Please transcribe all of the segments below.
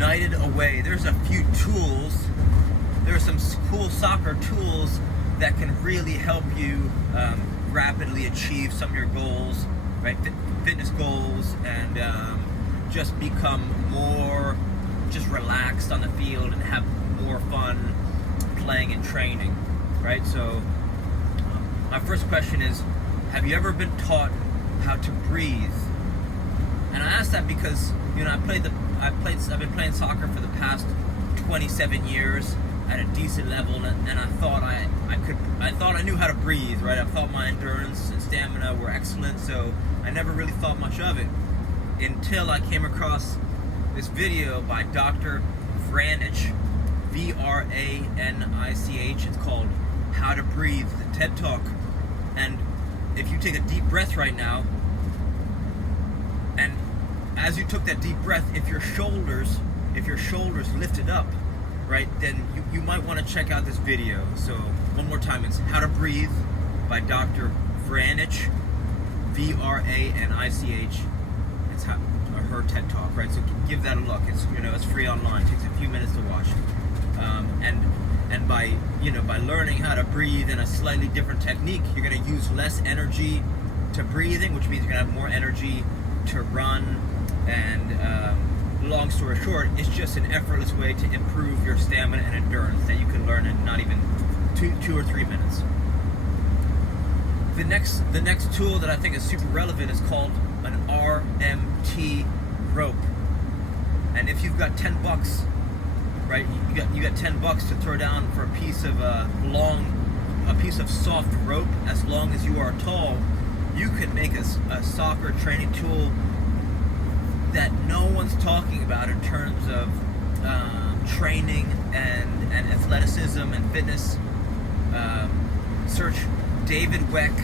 United Away. There's a few tools. There's some cool soccer tools that can really help you rapidly achieve some of your goals, right? Fitness goals, and just become more just relaxed on the field and have more fun playing and training, right? So my first question is, have you ever been taught how to breathe? And I ask that because, you know, I've been playing soccer for the past 27 years at a decent level, and I thought I knew how to breathe, right? I thought my endurance and stamina were excellent, so I never really thought much of it until I came across this video by Dr. Vranich, V-R-A-N-I-C-H. It's called How to Breathe, the TED Talk. And if you take a deep breath right now, and as you took that deep breath, if your shoulders lifted up, right, then you might want to check out this video. So one more time, it's How to Breathe by Dr. Vranich, V-R-A-N-I-C-H. It's her TED Talk, right? So give that a look. It's, you know, it's free online. It takes a few minutes to watch. And by learning how to breathe in a slightly different technique, you're going to use less energy to breathing, which means you're going to have more energy to run. And long story short, it's just an effortless way to improve your stamina and endurance that you can learn in not even two or 3 minutes. The next tool that I think is super relevant is called an RMT rope. And if you've got $10, right, you got $10 to throw down for a piece of soft rope. As long as you are tall, you can make a soccer training tool that no one's talking about in terms of training and athleticism and fitness. Search David Weck,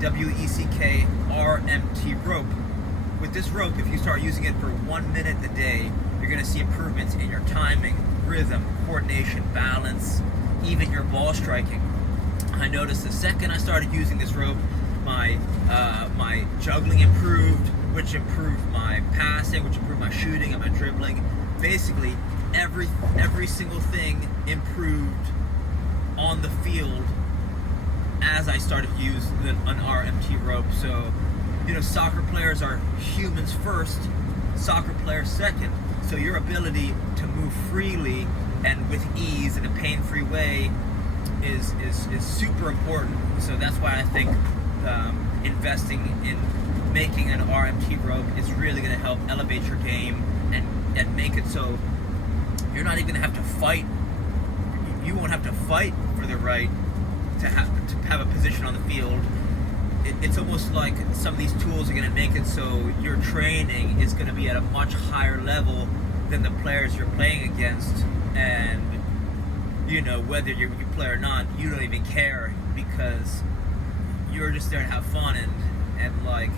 W-E-C-K, RMT rope. With this rope, if you start using it for 1 minute a day, you're going to see improvements in your timing, rhythm, coordination, balance, even your ball striking. I noticed the second I started using this rope, my juggling improved, which improved my passing, which improved my shooting and my dribbling. Basically, every single thing improved on the field as I started to use an RMT rope. So, you know, soccer players are humans first, soccer players second. So your ability to move freely and with ease in a pain-free way is super important. So that's why I think investing in making an RMT rope is really going to help elevate your game and make it so you're not even going to have to fight. You won't have to fight for the right to have a position on the field. It's almost like some of these tools are going to make it so your training is going to be at a much higher level than the players you're playing against, and you know, whether you play or not, you don't even care because you're just there to have fun, and like,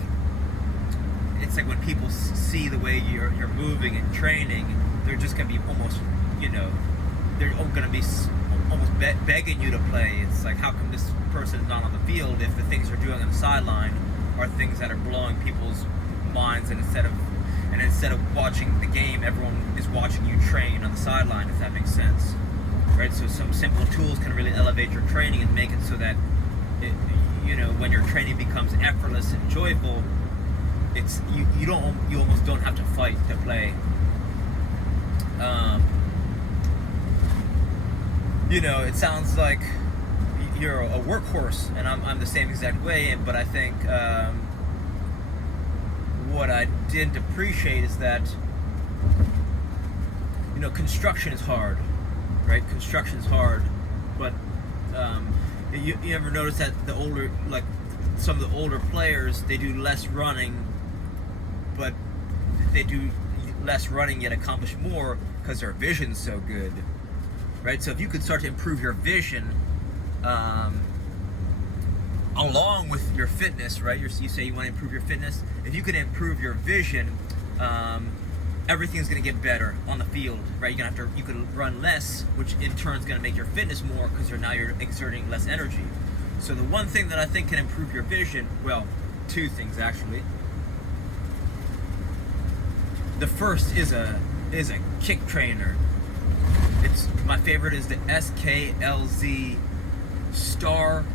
it's like when people see the way you're moving and training, they're just going to be almost, you know, they're going to be almost begging you to play. It's like, how come this person is not on the field if the things they're doing on the sideline are things that are blowing people's minds, and instead of watching the game, everyone is watching you train on the sideline, if that makes sense, right? So some simple tools can really elevate your training and make it so that you know, when your training becomes effortless and joyful, it's you almost don't have to fight to play. You know, it sounds like you're a workhorse, and I'm the same exact way. But I think what I didn't appreciate is that, you know, construction is hard, right? Construction is hard, but you ever notice that some of the older players, they do less running, but they do less running yet accomplish more because their vision's so good, right? So if you could start to improve your vision along with your fitness, right? You say you want to improve your fitness. If you can improve your vision, everything's going to get better on the field, right? You could run less, which in turn is going to make your fitness more because you're exerting less energy. So the one thing that I think can improve your vision, well, two things actually. The first is a is a kick trainer. It's my favorite is the SKLZ Star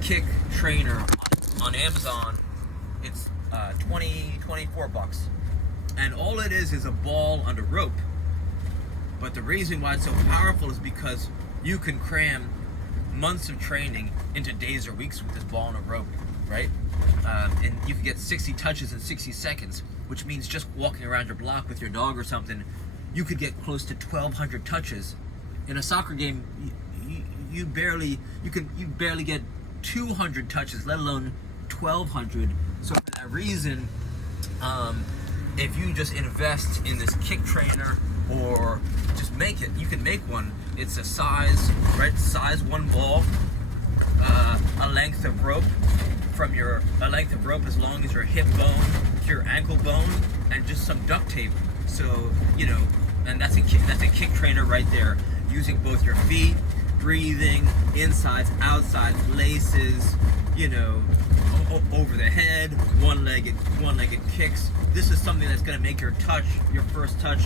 Kick Trainer on Amazon. It's $24, and all it is a ball and a rope. But the reason why it's so powerful is because you can cram months of training into days or weeks with this ball and a rope, right? And you can get 60 touches in 60 seconds, which means just walking around your block with your dog or something, you could get close to 1,200 touches. In a soccer game, you barely get 200 touches, let alone 1,200. So for that reason, if you just invest in this kick trainer or just make it, you can make one. It's a size one ball, a length of rope as long as your hip bone to your ankle bone, and just some duct tape. So and that's a kick trainer right there. Using both your feet, breathing, insides, outsides, laces, over the head, one-legged kicks. This is something that's going to make your first touch,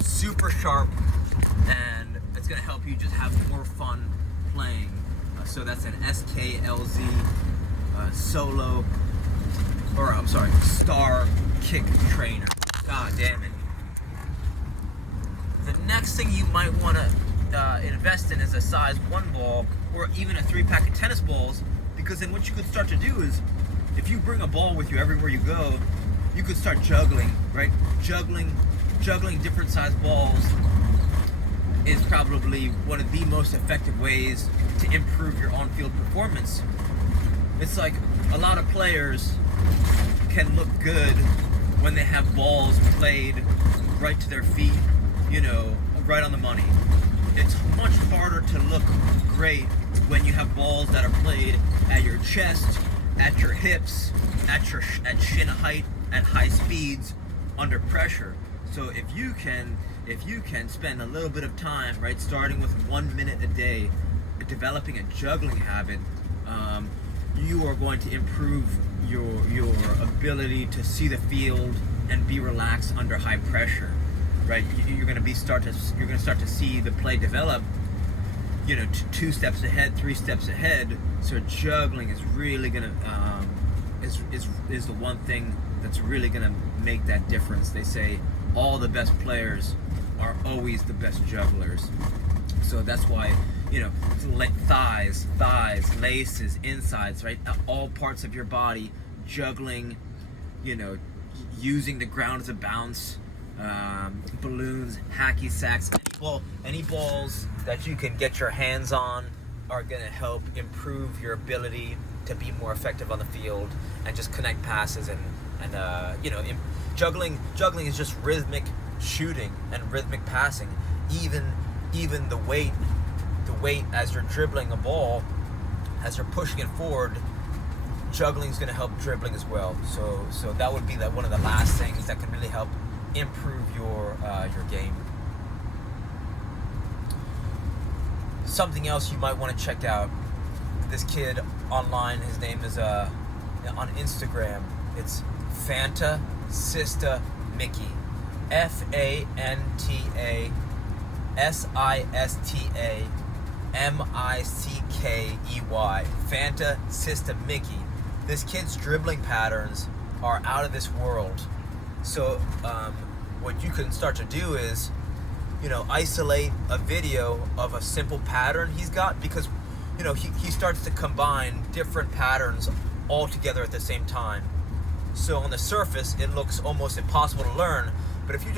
super sharp, and it's going to help you just have more fun playing. So that's an SKLZ Star Kick Trainer. God damn it. The next thing you might want to invest in is a size 1 ball, or even a 3-pack of tennis balls, because then what you could start to do is, if you bring a ball with you everywhere you go, you could start juggling, right? Juggling different size balls is probably one of the most effective ways to improve your on-field performance. It's like a lot of players can look good when they have balls played right to their feet, right on the money. It's much harder to look great when you have balls that are played at your chest, at your hips, at shin height, at high speeds, under pressure. So if you can spend a little bit of time, right, starting with 1 minute a day, developing a juggling habit, you are going to improve your ability to see the field and be relaxed under high pressure, right? You're going to start to see the play develop, 2 steps ahead, 3 steps ahead. So juggling is really going to is the one thing that's really going to make that difference. They say all the best players are always the best jugglers. So that's why, thighs, laces, insides, right? All parts of your body, juggling, using the ground as a bounce, balloons, hacky sacks, any balls that you can get your hands on are going to help improve your ability to be more effective on the field and just connect passes and juggling is just rhythmic shooting and rhythmic passing. Even the weight as you're dribbling a ball, as you're pushing it forward, juggling is going to help dribbling as well. So that would be one of the last things that can really help improve your game. Something else you might want to check out. This kid online, his name is on Instagram. It's Fanta Sista Mickey. FANTA SISTA MICKEY. Fanta Sista Mickey. This kid's dribbling patterns are out of this world. So what you can start to do is, isolate a video of a simple pattern he's got, because he starts to combine different patterns all together at the same time. So on the surface it looks almost impossible to learn, but if you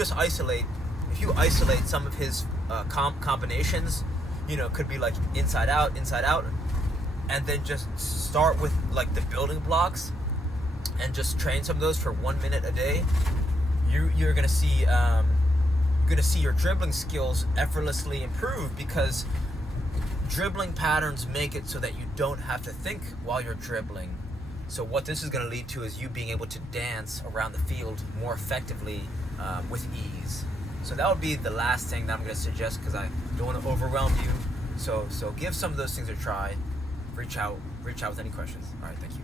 isolate some of his combinations, could be like inside out, and then just start with like the building blocks and just train some of those for 1 minute a day, you're gonna see your dribbling skills effortlessly improve, because dribbling patterns make it so that you don't have to think while you're dribbling. So what this is going to lead to is you being able to dance around the field more effectively with ease. So that would be the last thing that I'm going to suggest, because I don't want to overwhelm you. So give some of those things a try. Reach out with any questions. All right, thank you.